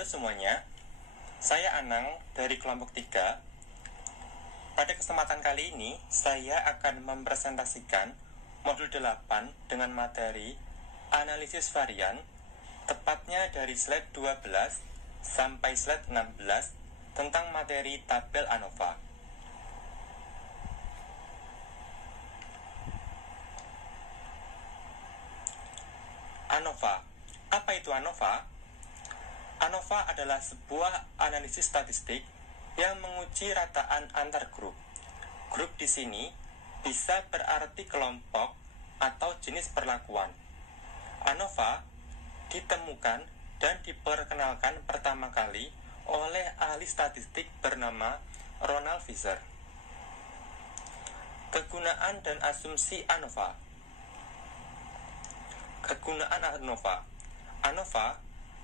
Halo semuanya, saya Anang dari kelompok 3. Pada kesempatan kali ini, saya akan mempresentasikan modul 8 dengan materi analisis varian, tepatnya dari slide 12 sampai slide 16 tentang materi tabel ANOVA. ANOVA. Apa itu ANOVA? ANOVA adalah sebuah analisis statistik yang menguji rataan antar grup. Grup di sini bisa berarti kelompok atau jenis perlakuan. ANOVA ditemukan dan diperkenalkan pertama kali oleh ahli statistik bernama Ronald Fisher. Kegunaan dan asumsi ANOVA. Kegunaan ANOVA. ANOVA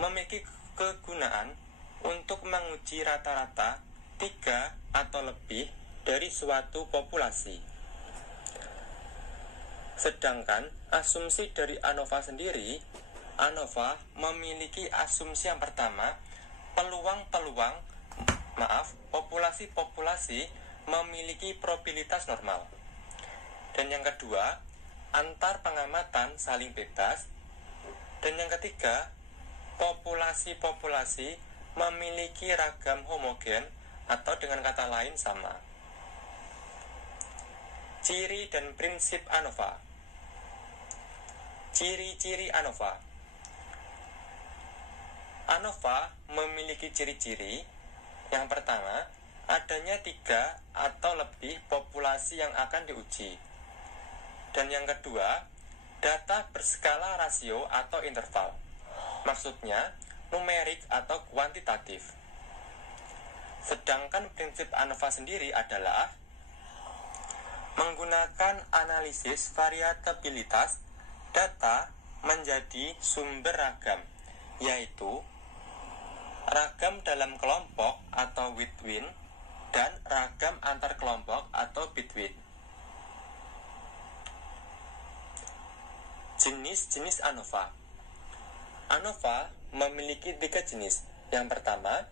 memiliki kegunaan untuk menguji rata-rata 3 atau lebih dari suatu populasi. Sedangkan asumsi dari ANOVA sendiri, ANOVA memiliki asumsi yang pertama, populasi-populasi memiliki probabilitas normal. Dan yang kedua, antar pengamatan saling bebas. Dan yang ketiga, populasi-populasi memiliki ragam homogen atau dengan kata lain sama. Ciri dan prinsip ANOVA. Ciri-ciri ANOVA. ANOVA memiliki ciri-ciri. Yang pertama, adanya 3 atau lebih populasi yang akan diuji. Dan yang kedua, data berskala rasio atau interval. Maksudnya, numerik atau kuantitatif. Sedangkan prinsip ANOVA sendiri adalah menggunakan analisis variabilitas data menjadi sumber ragam, yaitu ragam dalam kelompok atau within dan ragam antar kelompok atau between. Jenis-jenis ANOVA. ANOVA memiliki 3 jenis. Yang pertama,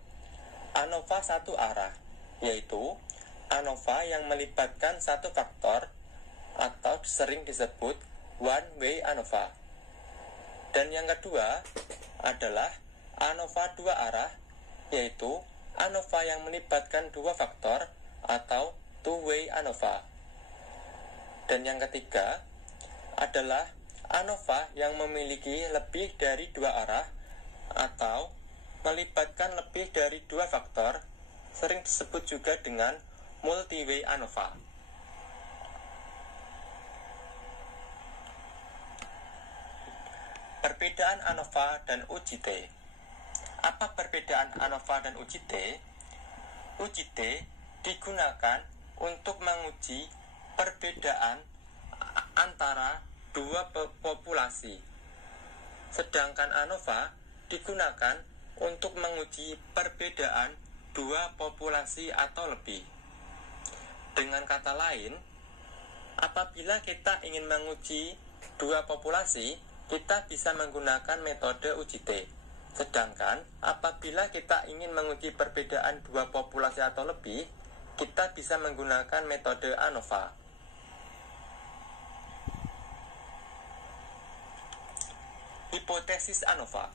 ANOVA satu arah, yaitu ANOVA yang melibatkan satu faktor atau sering disebut one way ANOVA. Dan yang kedua adalah ANOVA dua arah, yaitu ANOVA yang melibatkan 2 faktor atau two way ANOVA. Dan yang ketiga adalah ANOVA yang memiliki lebih dari 2 arah atau melibatkan lebih dari 2 faktor, sering disebut juga dengan multi-way ANOVA. Perbedaan ANOVA dan UJT. Apa perbedaan ANOVA dan UJT? UJT digunakan untuk menguji perbedaan antara 2 populasi. Sedangkan ANOVA digunakan untuk menguji perbedaan 2 populasi atau lebih. Dengan kata lain, apabila kita ingin menguji 2 populasi, kita bisa menggunakan metode UJT. Sedangkan apabila kita ingin menguji perbedaan 2 populasi atau lebih, kita bisa menggunakan metode ANOVA. Hipotesis ANOVA.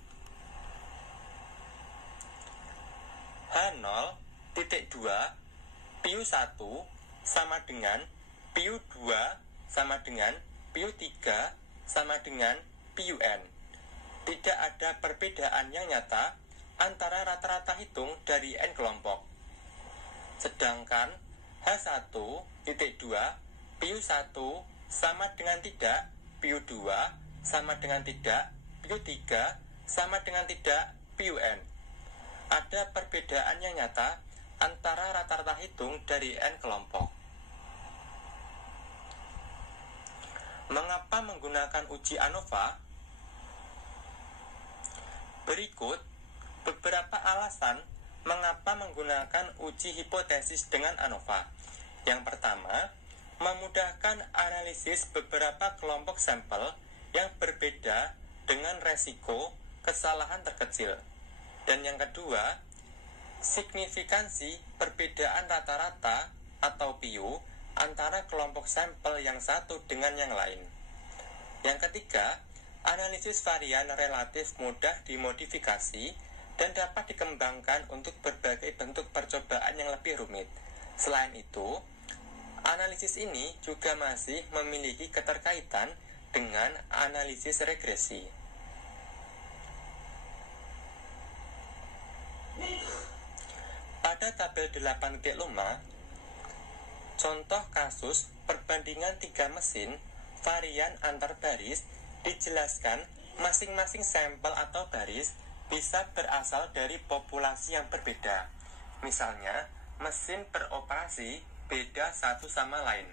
H0.2 PU1 sama dengan PU2 sama dengan PU3 sama dengan PUN. Tidak ada perbedaan yang nyata antara rata-rata hitung dari N kelompok. Sedangkan H1.2 PU1 sama dengan tidak, PU2 sama dengan tidak, PU3 sama dengan tidak, PUN. Ada perbedaan yang nyata antara rata-rata hitung dari N kelompok. Mengapa menggunakan uji ANOVA? Berikut beberapa alasan mengapa menggunakan uji hipotesis dengan ANOVA. Yang pertama, memudahkan analisis beberapa kelompok sampel yang berbeda dengan resiko kesalahan terkecil. Dan yang kedua, signifikansi perbedaan rata-rata atau PU antara kelompok sampel yang satu dengan yang lain. Yang ketiga, analisis varian relatif mudah dimodifikasi dan dapat dikembangkan untuk berbagai bentuk percobaan yang lebih rumit. Selain itu, analisis ini juga masih memiliki keterkaitan dengan analisis regresi. Pada tabel 8.5, contoh kasus perbandingan 3 mesin varian antar baris dijelaskan masing-masing sampel atau baris bisa berasal dari populasi yang berbeda. Misalnya, mesin beroperasi beda satu sama lain.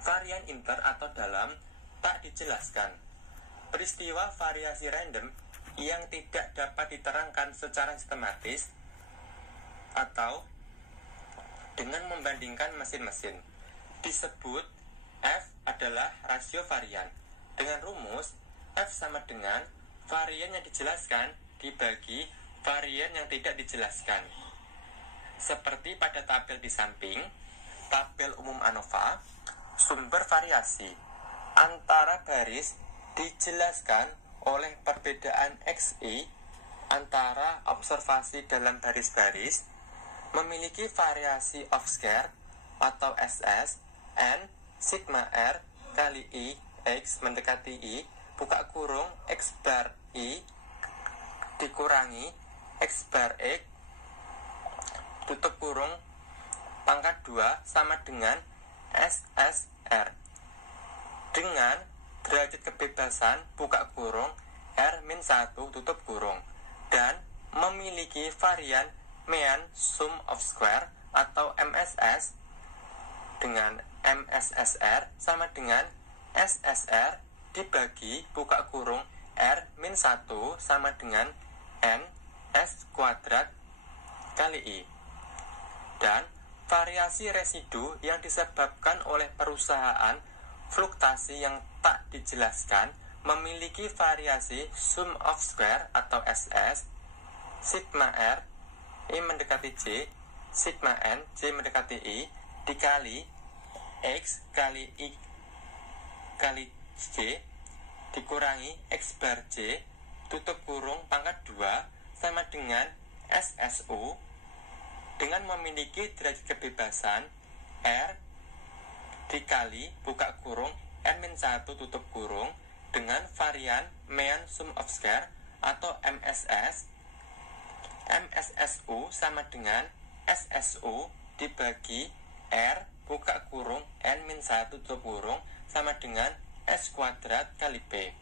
Varian inter atau dalam tak dijelaskan. Peristiwa variasi random yang tidak dapat diterangkan secara sistematis atau dengan membandingkan mesin-mesin. Disebut F adalah rasio varian. Dengan rumus F sama dengan varian yang dijelaskan dibagi varian yang tidak dijelaskan. Seperti pada tabel di samping, tabel umum ANOVA, sumber variasi antara baris dijelaskan oleh perbedaan XI antara observasi dalam baris-baris, memiliki variasi off-square atau SS, N sigma R kali I X mendekati I, buka kurung X bar I dikurangi X bar X tutup kurung pangkat 2 sama dengan SSR dengan derajat kebebasan buka kurung R-1 tutup kurung dan memiliki varian mean sum of square atau MSS dengan MSSR sama dengan SSR dibagi buka kurung R-1 sama dengan N S kuadrat kali I. Dan variasi residu yang disebabkan oleh perusahaan fluktasi yang tak dijelaskan memiliki variasi sum of square atau SS sigma R I mendekati J sigma N J mendekati I dikali X kali I kali J dikurangi X bar J tutup kurung pangkat 2 sama dengan SSU dengan memiliki derajat kebebasan R dikali buka kurung N-1 tutup kurung dengan varian mean sum of square atau MSS MSSU sama dengan SSU dibagi R buka kurung N-1 tutup kurung sama dengan S kuadrat kali P,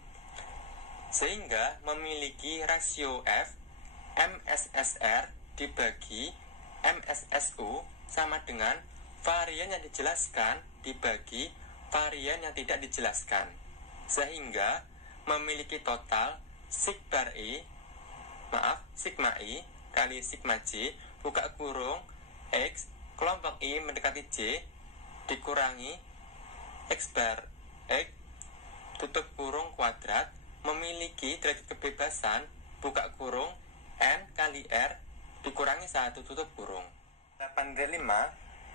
sehingga memiliki rasio F MSSR dibagi MSSU sama dengan varian yang dijelaskan dibagi varian yang tidak dijelaskan, sehingga memiliki total sigma I kali sigma J buka kurung X kelompok I mendekati J dikurangi X bar X tutup kurung kuadrat memiliki derajat kebebasan buka kurung N kali R dikurangi 1 tutup kurung. 8.5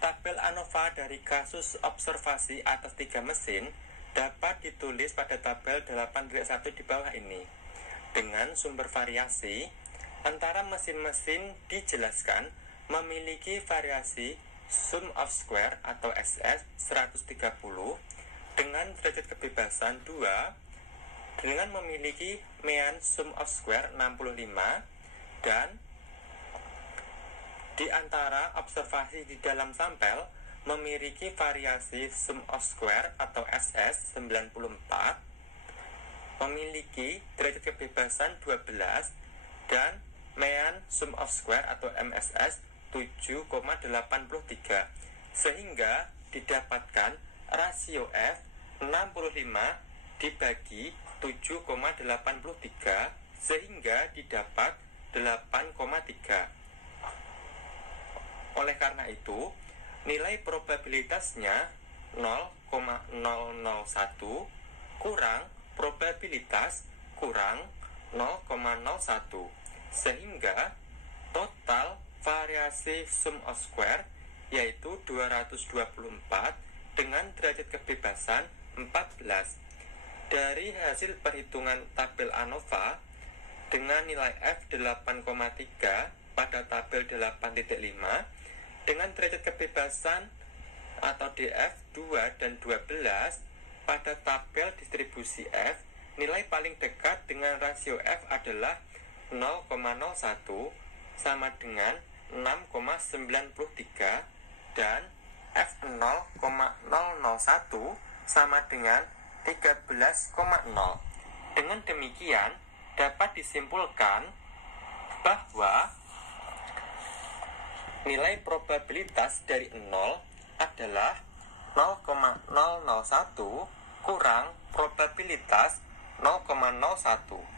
tabel ANOVA dari kasus observasi atas 3 mesin dapat ditulis pada tabel 8.1 di bawah ini. Dengan sumber variasi antara mesin-mesin dijelaskan memiliki variasi sum of square atau SS 130 dengan derajat kebebasan 2 dengan memiliki mean sum of square 65 dan di antara observasi di dalam sampel memiliki variasi sum of square atau SS 94 memiliki derajat kebebasan 12 dan mean sum of square atau MSS 7,83 sehingga didapatkan rasio F 65 dibagi 7,83 sehingga didapat 8,3. Oleh karena itu, nilai probabilitasnya 0,001 kurang probabilitas kurang 0,01 Sehingga total variasi sum of square yaitu 224 dengan derajat kebebasan 14. Dari hasil perhitungan tabel ANOVA dengan nilai F 8,3 pada tabel 8.5 dengan derajat kebebasan atau DF 2 dan 12 pada tabel distribusi F, nilai paling dekat dengan rasio F adalah 0,01 sama dengan 6,93 dan F 0,001 sama dengan 13,0. Dengan demikian dapat disimpulkan bahwa nilai probabilitas dari 0 adalah 0,001 kurang probabilitas 0,01.